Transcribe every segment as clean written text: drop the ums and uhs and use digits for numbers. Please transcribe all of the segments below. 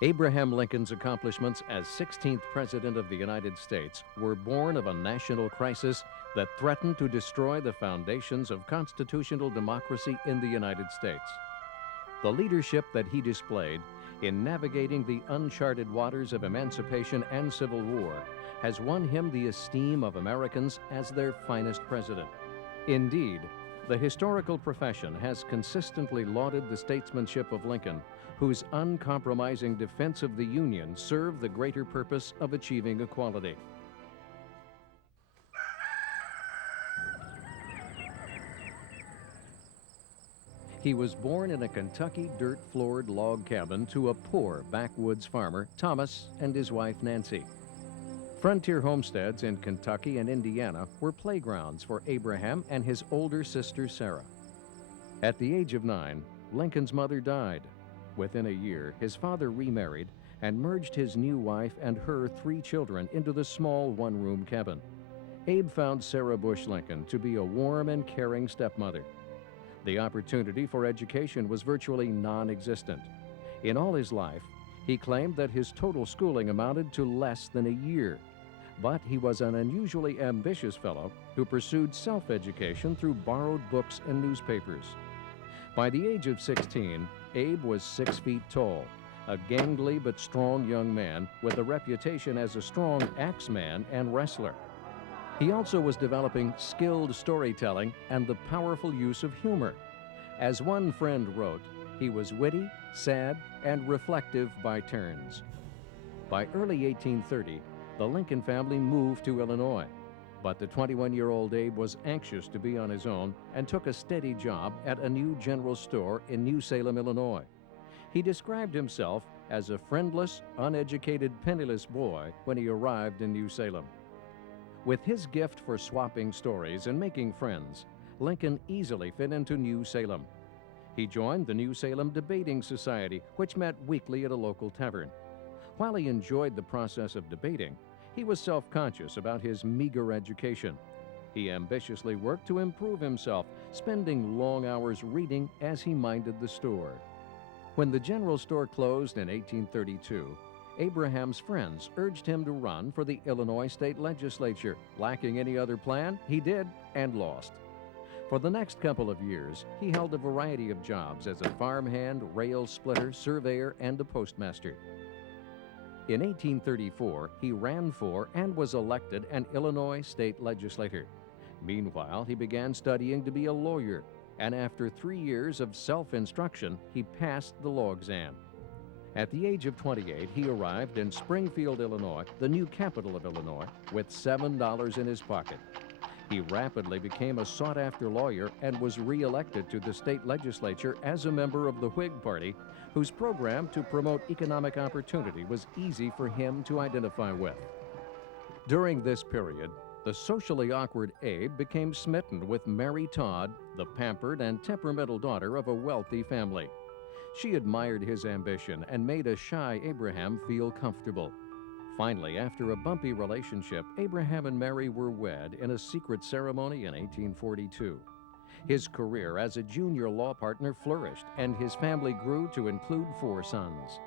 Abraham Lincoln's accomplishments as 16th President of the United States were born of a national crisis that threatened to destroy the foundations of constitutional democracy in the United States. The leadership that he displayed in navigating the uncharted waters of emancipation and civil war has won him the esteem of Americans as their finest president. Indeed, the historical profession has consistently lauded the statesmanship of Lincoln, whose uncompromising defense of the Union served the greater purpose of achieving equality. He was born in a Kentucky dirt-floored log cabin to a poor backwoods farmer, Thomas, and his wife, Nancy. Frontier homesteads in Kentucky and Indiana were playgrounds for Abraham and his older sister, Sarah. At the age of 9, Lincoln's mother died. Within a year, his father remarried and merged his new wife and her 3 children into the small one-room cabin. Abe found Sarah Bush Lincoln to be a warm and caring stepmother. The opportunity for education was virtually non-existent. In all his life, he claimed that his total schooling amounted to less than a year. But he was an unusually ambitious fellow who pursued self-education through borrowed books and newspapers. By the age of 16, Abe was 6 feet tall, a gangly but strong young man with a reputation as a strong axeman and wrestler. He also was developing skilled storytelling and the powerful use of humor. As one friend wrote, he was witty, sad, and reflective by turns. By early 1830, the Lincoln family moved to Illinois, but the 21-year-old Abe was anxious to be on his own and took a steady job at a new general store in New Salem, Illinois. He described himself as a friendless, uneducated, penniless boy when he arrived in New Salem. With his gift for swapping stories and making friends, Lincoln easily fit into New Salem. He joined the New Salem Debating Society, which met weekly at a local tavern. While he enjoyed the process of debating, he was self-conscious about his meager education. He ambitiously worked to improve himself, spending long hours reading as he minded the store. When the general store closed in 1832, Abraham's friends urged him to run for the Illinois state legislature. Lacking any other plan, he did and lost. For the next couple of years, he held a variety of jobs as a farmhand, rail splitter, surveyor, and a postmaster. In 1834, he ran for and was elected an Illinois state legislator. Meanwhile, he began studying to be a lawyer, and after 3 years of self-instruction, he passed the law exam. At the age of 28, he arrived in Springfield, Illinois, the new capital of Illinois, with $7 in his pocket. He rapidly became a sought-after lawyer and was re-elected to the state legislature as a member of the Whig Party, whose program to promote economic opportunity was easy for him to identify with. During this period, the socially awkward Abe became smitten with Mary Todd, the pampered and temperamental daughter of a wealthy family. She admired his ambition and made a shy Abraham feel comfortable. Finally, after a bumpy relationship, Abraham and Mary were wed in a secret ceremony in 1842. His career as a junior law partner flourished, and his family grew to include 4 sons.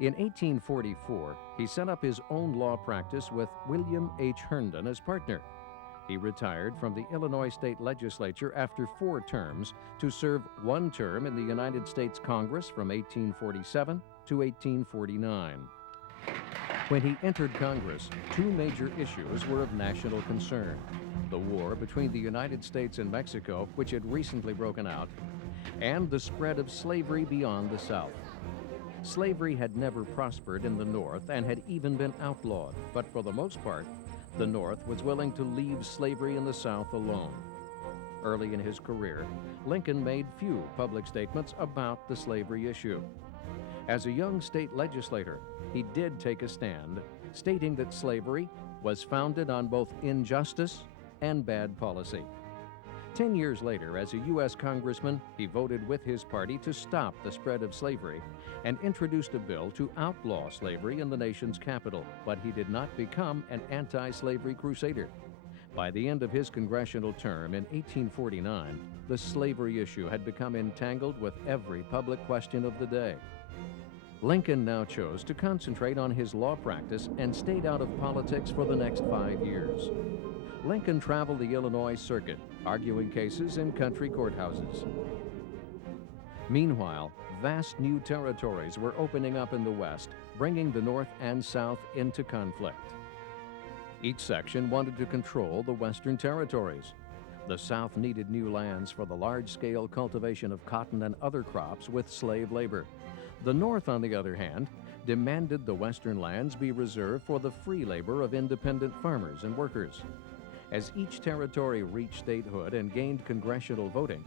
In 1844, he set up his own law practice with William H. Herndon as partner. He retired from the Illinois State Legislature after 4 terms to serve 1 term in the United States Congress from 1847 to 1849. When he entered Congress, 2 major issues were of national concern: the war between the United States and Mexico, which had recently broken out, and the spread of slavery beyond the South. Slavery had never prospered in the North and had even been outlawed, but for the most part, the North was willing to leave slavery in the South alone. Early in his career, Lincoln made few public statements about the slavery issue. As a young state legislator, he did take a stand, stating that slavery was founded on both injustice and bad policy. 10 years later, as a U.S. congressman, he voted with his party to stop the spread of slavery and introduced a bill to outlaw slavery in the nation's capital, but he did not become an anti-slavery crusader. By the end of his congressional term in 1849, the slavery issue had become entangled with every public question of the day. Lincoln now chose to concentrate on his law practice and stayed out of politics for the next 5 years. Lincoln traveled the Illinois circuit, arguing cases in country courthouses. Meanwhile, vast new territories were opening up in the West, bringing the North and South into conflict. Each section wanted to control the Western territories. The South needed new lands for the large-scale cultivation of cotton and other crops with slave labor. The North, on the other hand, demanded the Western lands be reserved for the free labor of independent farmers and workers. As each territory reached statehood and gained congressional voting,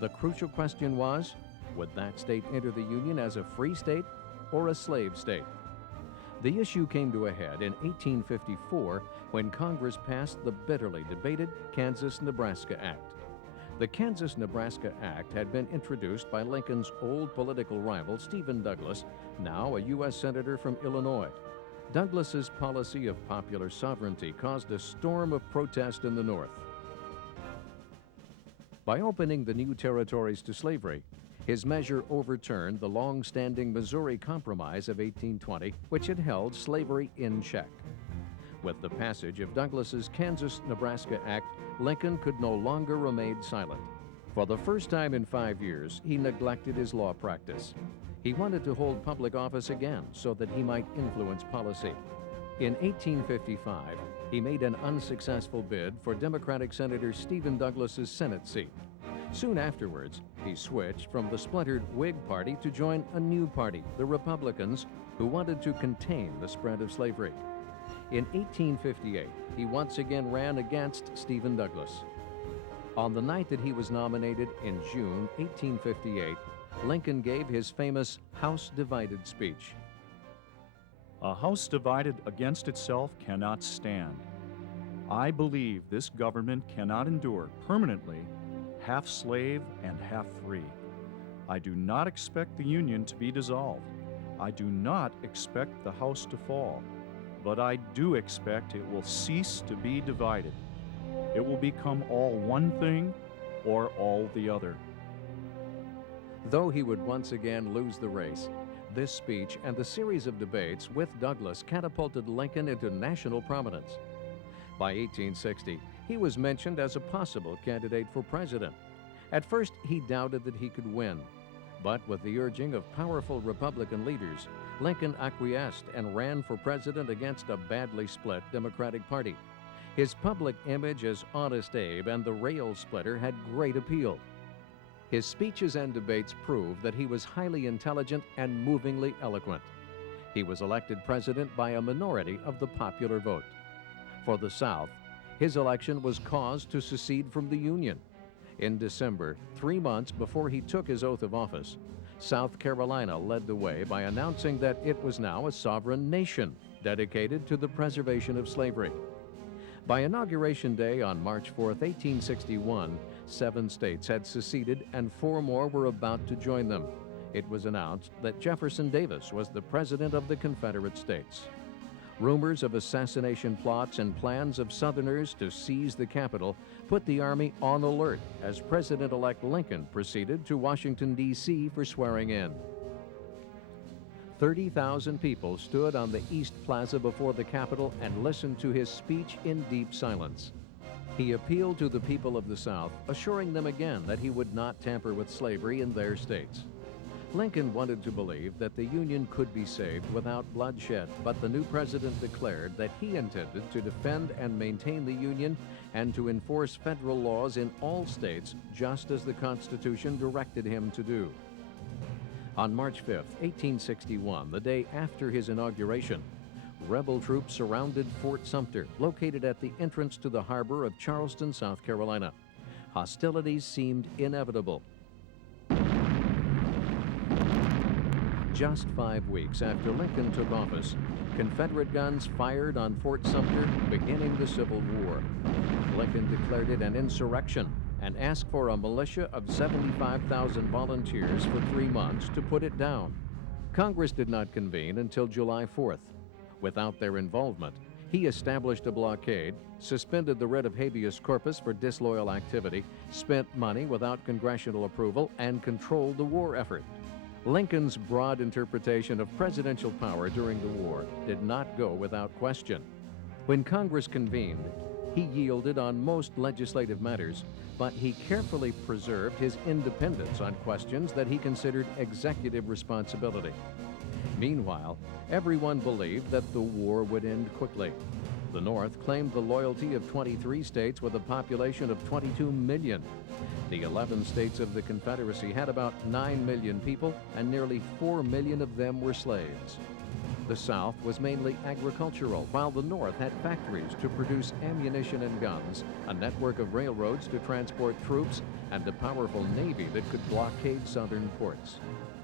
the crucial question was, would that state enter the Union as a free state or a slave state? The issue came to a head in 1854 when Congress passed the bitterly debated Kansas-Nebraska Act. The Kansas-Nebraska Act had been introduced by Lincoln's old political rival, Stephen Douglas, now a U.S. Senator from Illinois. Douglas's policy of popular sovereignty caused a storm of protest in the North. By opening the new territories to slavery, his measure overturned the long-standing Missouri Compromise of 1820, which had held slavery in check. With the passage of Douglas's Kansas-Nebraska Act, Lincoln could no longer remain silent. For the first time in 5 years, he neglected his law practice. He wanted to hold public office again so that he might influence policy. In 1855, he made an unsuccessful bid for Democratic Senator Stephen Douglas's Senate seat. Soon afterwards, he switched from the splintered Whig Party to join a new party, the Republicans, who wanted to contain the spread of slavery. In 1858, he once again ran against Stephen Douglas. On the night that he was nominated in June 1858, Lincoln gave his famous House Divided speech. A house divided against itself cannot stand. I believe this government cannot endure permanently half slave and half free. I do not expect the Union to be dissolved. I do not expect the house to fall, but I do expect it will cease to be divided. It will become all one thing or all the other. Though he would once again lose the race, this speech and the series of debates with Douglas catapulted Lincoln into national prominence. By 1860, he was mentioned as a possible candidate for president. At first, he doubted that he could win, but with the urging of powerful Republican leaders, Lincoln acquiesced and ran for president against a badly split Democratic Party. His public image as Honest Abe and the rail splitter had great appeal. His speeches and debates proved that he was highly intelligent and movingly eloquent. He was elected president by a minority of the popular vote. For the South, his election was cause to secede from the Union. In December, 3 months before he took his oath of office, South Carolina led the way by announcing that it was now a sovereign nation dedicated to the preservation of slavery. By Inauguration Day on March 4, 1861, 7 states had seceded and 4 more were about to join them. It was announced that Jefferson Davis was the President of the Confederate States. Rumors of assassination plots and plans of Southerners to seize the Capitol put the Army on alert as President-elect Lincoln proceeded to Washington, D.C. for swearing in. 30,000 people stood on the East Plaza before the Capitol and listened to his speech in deep silence. He appealed to the people of the South, assuring them again that he would not tamper with slavery in their states. Lincoln wanted to believe that the Union could be saved without bloodshed, but the new president declared that he intended to defend and maintain the Union and to enforce federal laws in all states, just as the Constitution directed him to do. On March 5, 1861, the day after his inauguration, rebel troops surrounded Fort Sumter, located at the entrance to the harbor of Charleston, South Carolina. Hostilities seemed inevitable. Just 5 weeks after Lincoln took office, Confederate guns fired on Fort Sumter, beginning the Civil War. Lincoln declared it an insurrection and asked for a militia of 75,000 volunteers for 3 months to put it down. Congress did not convene until July 4th. Without their involvement, he established a blockade, suspended the writ of habeas corpus for disloyal activity, spent money without congressional approval, and controlled the war effort. Lincoln's broad interpretation of presidential power during the war did not go without question. When Congress convened, he yielded on most legislative matters, but he carefully preserved his independence on questions that he considered executive responsibility. Meanwhile, everyone believed that the war would end quickly. The North claimed the loyalty of 23 states with a population of 22 million. The 11 states of the Confederacy had about 9 million people, and nearly 4 million of them were slaves. The South was mainly agricultural, while the North had factories to produce ammunition and guns, a network of railroads to transport troops, and a powerful navy that could blockade southern ports.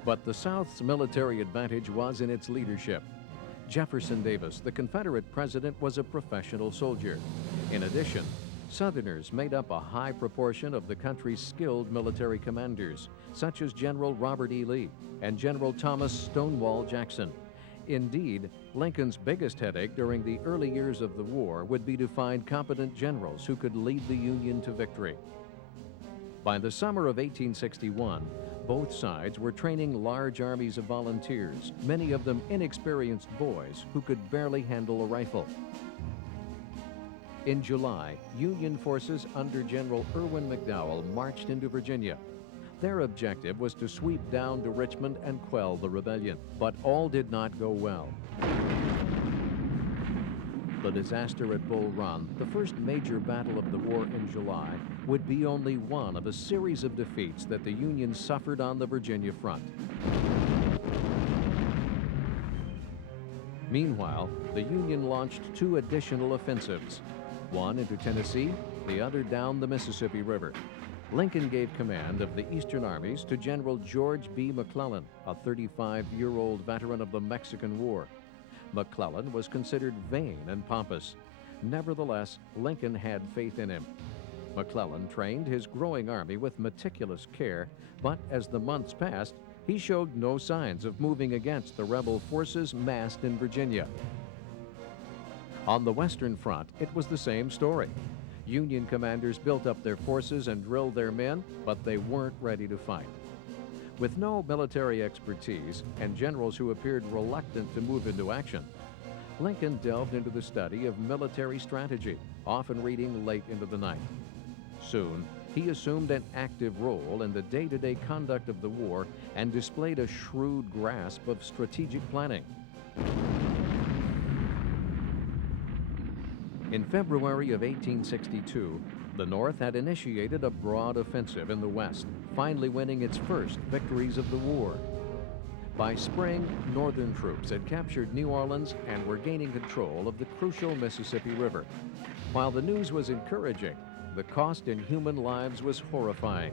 But the South's military advantage was in its leadership. Jefferson Davis, the Confederate president, was a professional soldier. In addition, Southerners made up a high proportion of the country's skilled military commanders, such as General Robert E. Lee and General Thomas Stonewall Jackson. Indeed, Lincoln's biggest headache during the early years of the war would be to find competent generals who could lead the Union to victory. By the summer of 1861, both sides were training large armies of volunteers, many of them inexperienced boys who could barely handle a rifle. In July, Union forces under General Irwin McDowell marched into Virginia. Their objective was to sweep down to Richmond and quell the rebellion, but all did not go well. The disaster at Bull Run, the first major battle of the war in July, would be only one of a series of defeats that the Union suffered on the Virginia front. Meanwhile, the Union launched 2 additional offensives, one into Tennessee, the other down the Mississippi River. Lincoln gave command of the Eastern armies to General George B. McClellan, a 35-year-old veteran of the Mexican War. McClellan was considered vain and pompous. Nevertheless, Lincoln had faith in him. McClellan trained his growing army with meticulous care, but as the months passed, he showed no signs of moving against the rebel forces massed in Virginia. On the Western Front, it was the same story. Union commanders built up their forces and drilled their men, but they weren't ready to fight. With no military expertise and generals who appeared reluctant to move into action, Lincoln delved into the study of military strategy, often reading late into the night. Soon, he assumed an active role in the day-to-day conduct of the war and displayed a shrewd grasp of strategic planning. In February of 1862, the North had initiated a broad offensive in the West, finally winning its first victories of the war. By spring, Northern troops had captured New Orleans and were gaining control of the crucial Mississippi River. While the news was encouraging, the cost in human lives was horrifying.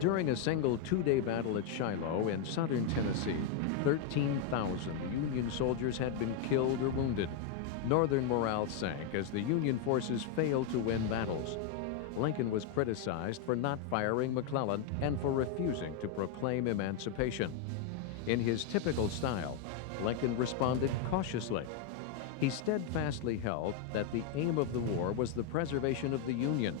During a single 2-day battle at Shiloh in southern Tennessee, 13,000 Union soldiers had been killed or wounded. Northern morale sank as the Union forces failed to win battles. Lincoln was criticized for not firing McClellan and for refusing to proclaim emancipation. In his typical style, Lincoln responded cautiously. He steadfastly held that the aim of the war was the preservation of the Union,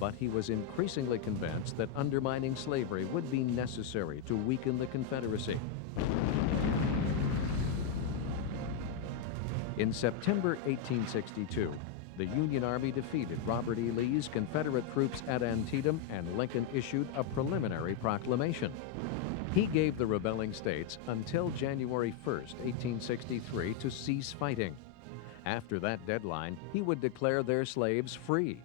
but he was increasingly convinced that undermining slavery would be necessary to weaken the Confederacy. In September 1862, the Union Army defeated Robert E. Lee's Confederate troops at Antietam, and Lincoln issued a preliminary proclamation. He gave the rebelling states until January 1, 1863, to cease fighting. After that deadline, he would declare their slaves free.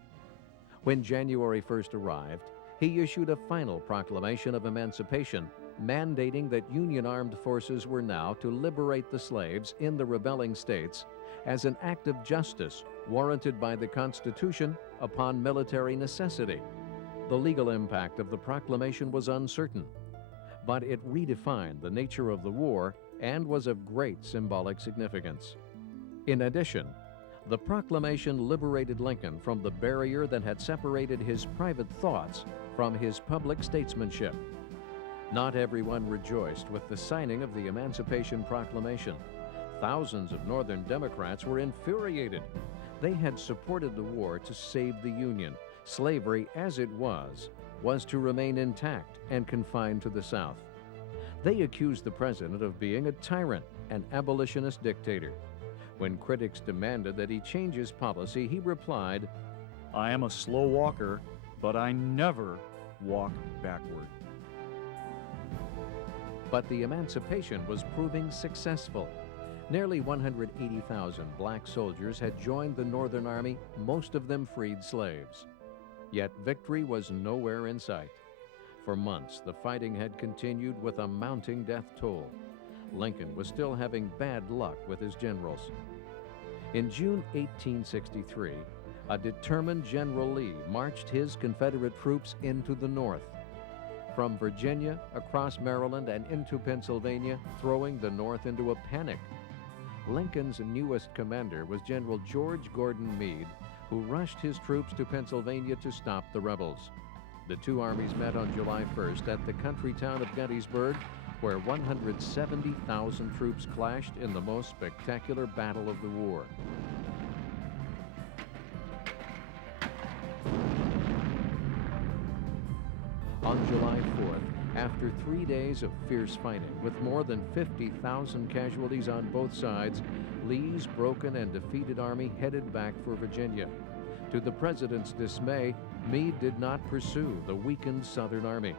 When January 1st arrived, he issued a final proclamation of emancipation, mandating that Union armed forces were now to liberate the slaves in the rebelling states as an act of justice warranted by the Constitution upon military necessity. The legal impact of the proclamation was uncertain, but it redefined the nature of the war and was of great symbolic significance. In addition, the proclamation liberated Lincoln from the barrier that had separated his private thoughts from his public statesmanship. Not everyone rejoiced with the signing of the Emancipation Proclamation. Thousands of Northern Democrats were infuriated. They had supported the war to save the Union. Slavery, as it was to remain intact and confined to the South. They accused the president of being a tyrant, an abolitionist dictator. When critics demanded that he change his policy, he replied, "I am a slow walker, but I never walk backward." But the emancipation was proving successful. Nearly 180,000 black soldiers had joined the Northern Army, most of them freed slaves. Yet victory was nowhere in sight. For months, the fighting had continued with a mounting death toll. Lincoln was still having bad luck with his generals. In June 1863, a determined General Lee marched his Confederate troops into the North. From Virginia, across Maryland, and into Pennsylvania, throwing the North into a panic. Lincoln's newest commander was General George Gordon Meade, who rushed his troops to Pennsylvania to stop the rebels. The two armies met on July 1st at the country town of Gettysburg, where 170,000 troops clashed in the most spectacular battle of the war. On July 4th, after 3 days of fierce fighting, with more than 50,000 casualties on both sides, Lee's broken and defeated army headed back for Virginia. To the president's dismay, Meade did not pursue the weakened Southern Army.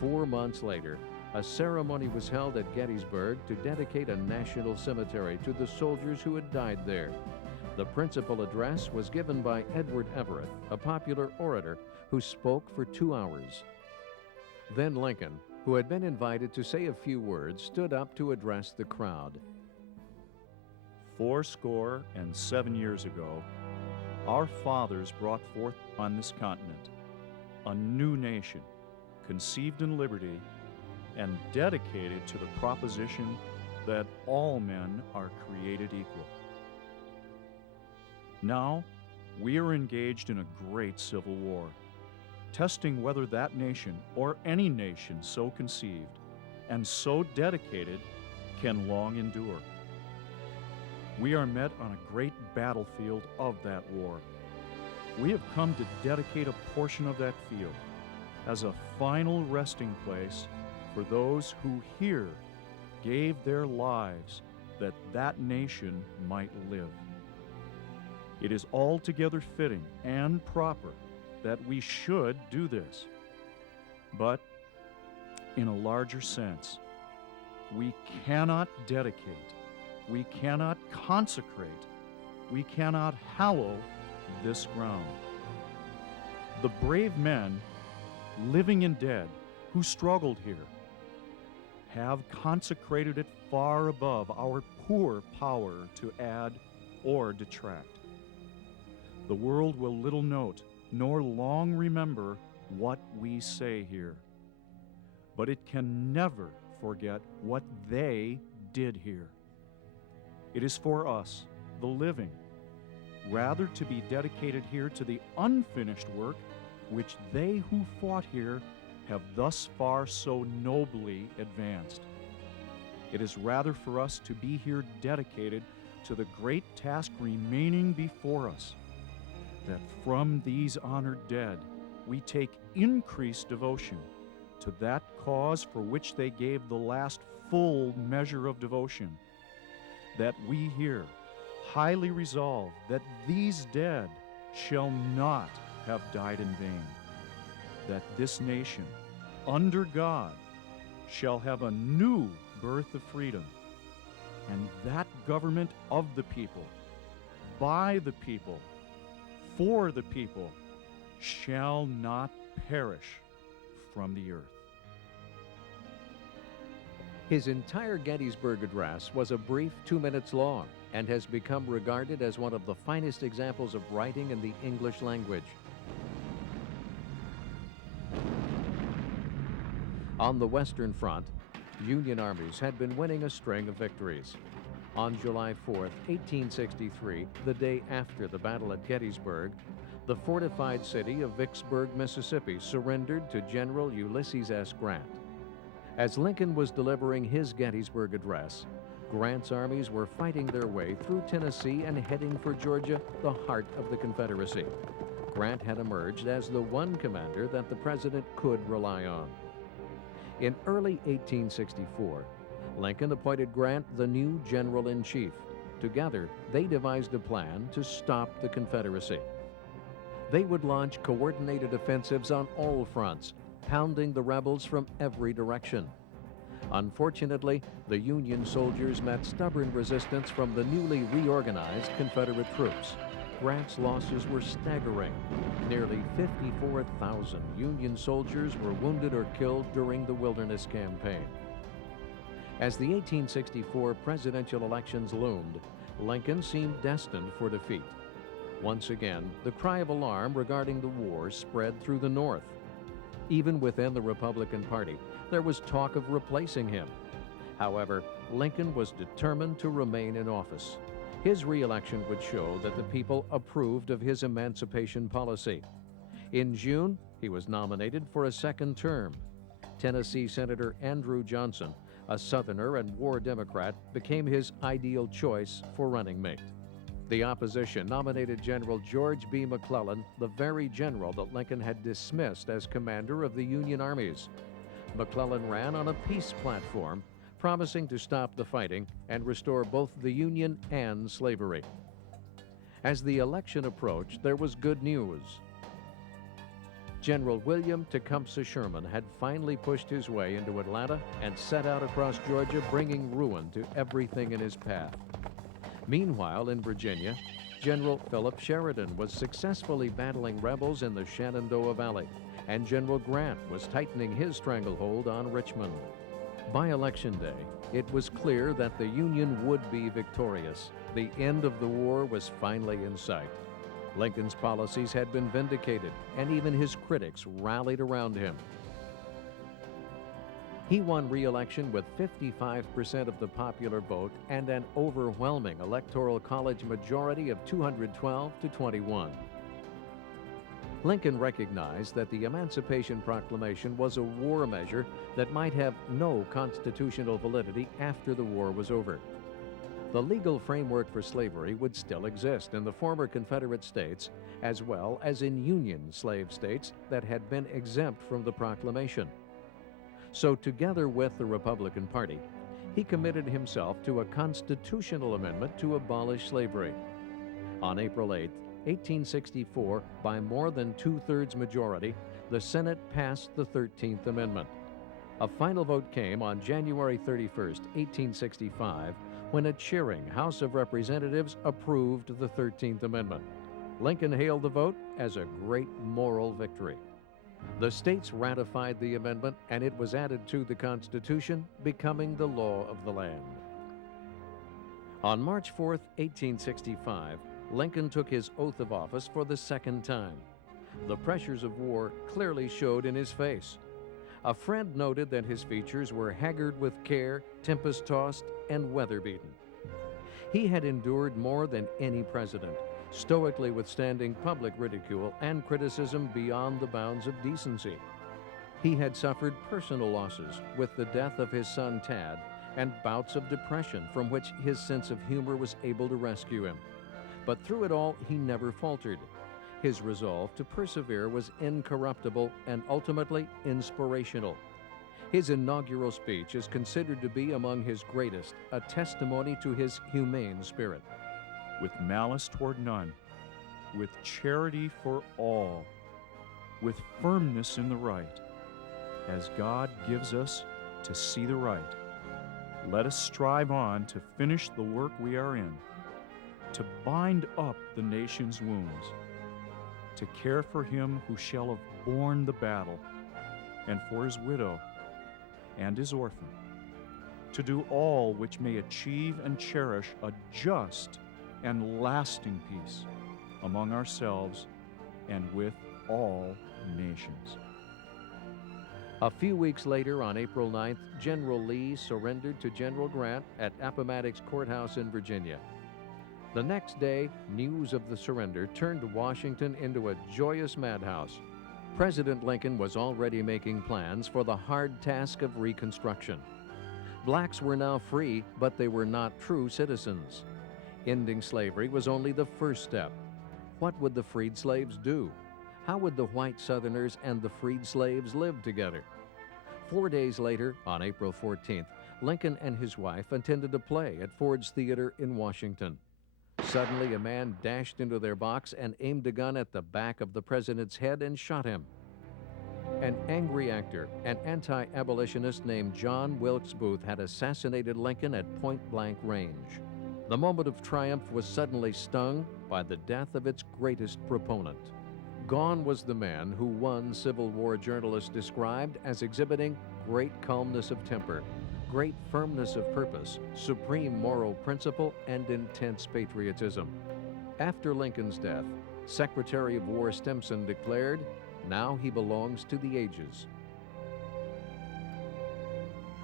4 months later, a ceremony was held at Gettysburg to dedicate a national cemetery to the soldiers who had died there. The principal address was given by Edward Everett, a popular orator who spoke for 2 hours. Then Lincoln, who had been invited to say a few words, stood up to address the crowd. 77 years ago, our fathers brought forth on this continent a new nation, conceived in liberty and dedicated to the proposition that all men are created equal. Now, we are engaged in a great civil war, testing whether that nation or any nation so conceived and so dedicated can long endure. We are met on a great battlefield of that war. We have come to dedicate a portion of that field as a final resting place for those who here gave their lives that that nation might live. It is altogether fitting and proper that we should do this. But in a larger sense, we cannot dedicate, we cannot consecrate, we cannot hallow this ground. The brave men, living and dead, who struggled here, have consecrated it far above our poor power to add or detract. The world will little note nor long remember what we say here, but it can never forget what they did here. It is for us, the living, rather to be dedicated here to the unfinished work which they who fought here have thus far so nobly advanced. It is rather for us to be here dedicated to the great task remaining before us, that from these honored dead we take increased devotion to that cause for which they gave the last full measure of devotion, that we here highly resolve that these dead shall not have died in vain, that this nation, under God, shall have a new birth of freedom, and that government of the people, by the people, for the people, shall not perish from the earth. His entire Gettysburg address was a brief 2 minutes long and has become regarded as one of the finest examples of writing in the English language. On the Western Front, Union armies had been winning a string of victories. On July 4th, 1863, the day after the battle at Gettysburg, the fortified city of Vicksburg, Mississippi, surrendered to General Ulysses S. Grant. As Lincoln was delivering his Gettysburg address, Grant's armies were fighting their way through Tennessee and heading for Georgia, the heart of the Confederacy. Grant had emerged as the one commander that the president could rely on. In early 1864, Lincoln appointed Grant the new general-in-chief. Together, they devised a plan to stop the Confederacy. They would launch coordinated offensives on all fronts, pounding the rebels from every direction. Unfortunately, the Union soldiers met stubborn resistance from the newly reorganized Confederate troops. Grant's losses were staggering. Nearly 54,000 Union soldiers were wounded or killed during the Wilderness Campaign. As the 1864 presidential elections loomed, Lincoln seemed destined for defeat. Once again, the cry of alarm regarding the war spread through the North. Even within the Republican Party, there was talk of replacing him. However, Lincoln was determined to remain in office. His re-election would show that the people approved of his emancipation policy. In June, he was nominated for a second term. Tennessee Senator Andrew Johnson, a Southerner and war Democrat, became his ideal choice for running mate. The opposition nominated General George B. McClellan, the very general that Lincoln had dismissed as commander of the Union armies. McClellan ran on a peace platform, promising to stop the fighting and restore both the Union and slavery. As the election approached, there was good news. General William Tecumseh Sherman had finally pushed his way into Atlanta and set out across Georgia, bringing ruin to everything in his path. Meanwhile, in Virginia, General Philip Sheridan was successfully battling rebels in the Shenandoah Valley, and General Grant was tightening his stranglehold on Richmond. By Election Day, it was clear that the Union would be victorious. The end of the war was finally in sight. Lincoln's policies had been vindicated, and even his critics rallied around him. He won re-election with 55% of the popular vote and an overwhelming electoral college majority of 212 to 21. Lincoln recognized that the Emancipation Proclamation was a war measure that might have no constitutional validity after the war was over. The legal framework for slavery would still exist in the former Confederate states, as well as in Union slave states that had been exempt from the proclamation. So together with the Republican Party, he committed himself to a constitutional amendment to abolish slavery. On April 8, 1864, by more than two-thirds majority, the Senate passed the 13th Amendment. A final vote came on January 31, 1865, when a cheering House of Representatives approved the 13th Amendment. Lincoln hailed the vote as a great moral victory. The states ratified the amendment, and it was added to the Constitution, becoming the law of the land. On March 4, 1865, Lincoln took his oath of office for the second time. The pressures of war clearly showed in his face. A friend noted that his features were haggard with care, tempest-tossed, and weather-beaten. He had endured more than any president, stoically withstanding public ridicule and criticism beyond the bounds of decency. He had suffered personal losses with the death of his son Tad and bouts of depression from which his sense of humor was able to rescue him. But through it all, he never faltered. His resolve to persevere was incorruptible and ultimately inspirational. His inaugural speech is considered to be among his greatest, a testimony to his humane spirit. With malice toward none, with charity for all, with firmness in the right, as God gives us to see the right. Let us strive on to finish the work we are in, to bind up the nation's wounds, to care for him who shall have borne the battle, and for his widow and his orphan, to do all which may achieve and cherish a just and lasting peace among ourselves and with all nations. A few weeks later, on April 9th, General Lee surrendered to General Grant at Appomattox Courthouse in Virginia. The next day, news of the surrender turned Washington into a joyous madhouse. President Lincoln was already making plans for the hard task of Reconstruction. Blacks were now free, but they were not true citizens. Ending slavery was only the first step. What would the freed slaves do? How would the white Southerners and the freed slaves live together? 4 days later, on April 14th, Lincoln and his wife attended a play at Ford's Theater in Washington. Suddenly, a man dashed into their box and aimed a gun at the back of the president's head and shot him. An angry actor, an anti-abolitionist named John Wilkes Booth, had assassinated Lincoln at point-blank range. The moment of triumph was suddenly stung by the death of its greatest proponent. Gone was the man who one Civil War journalist described as exhibiting great calmness of temper, great firmness of purpose, supreme moral principle, and intense patriotism. After Lincoln's death, Secretary of War Stimson declared, "Now he belongs to the ages."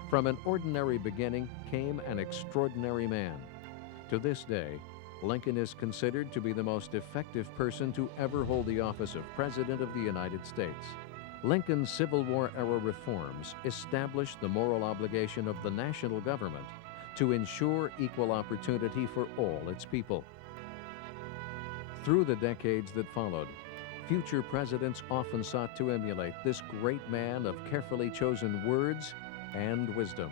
From an ordinary beginning came an extraordinary man. To this day, Lincoln is considered to be the most effective person to ever hold the office of President of the United States. Lincoln's Civil War-era reforms established the moral obligation of the national government to ensure equal opportunity for all its people. Through the decades that followed, future presidents often sought to emulate this great man of carefully chosen words and wisdom.